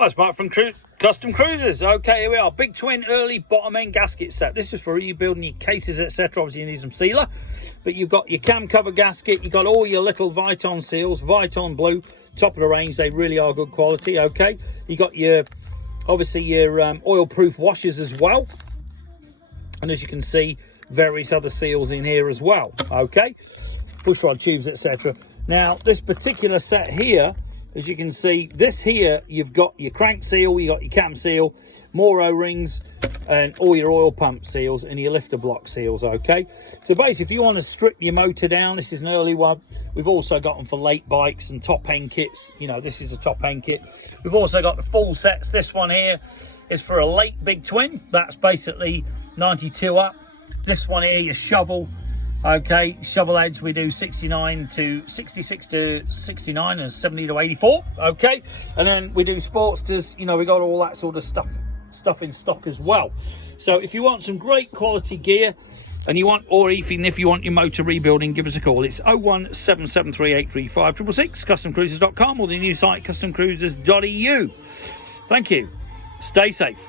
Oh, it's Mark from Custom Cruisers. Okay, here we are. Big twin early bottom end gasket set. This is for rebuilding your cases, etc. Obviously, you need some sealer. But you've got your cam cover gasket. You've got all your little Viton seals. Viton blue, top of the range. They really are good quality, okay? You got your, obviously, your oil-proof washers as well. And as you can see, various other seals in here as well, okay? Pushrod tubes, etc. Now, this particular set here, as you can see, this here, you've got your crank seal, you got your cam seal, more O-rings, and all your oil pump seals and your lifter block seals, okay? So basically, if you want to strip your motor down, this is an early one. We've also got them for late bikes and top end kits. You know, this is a top end kit. We've also got the full sets. This one here is for a late big twin. That's basically 92 up. This one here, your shovel. Okay, shovel edge, we do 69 to 66 to 69 and 70 to 84. Okay, and then we do Sportsters. You know, we got all that sort of stuff in stock as well. So if you want some great quality gear and you want, or even if you want your motor rebuilding, give us a call. It's 01773835666, customcruisers.com, or the new site customcruisers.eu. Thank you. Stay safe.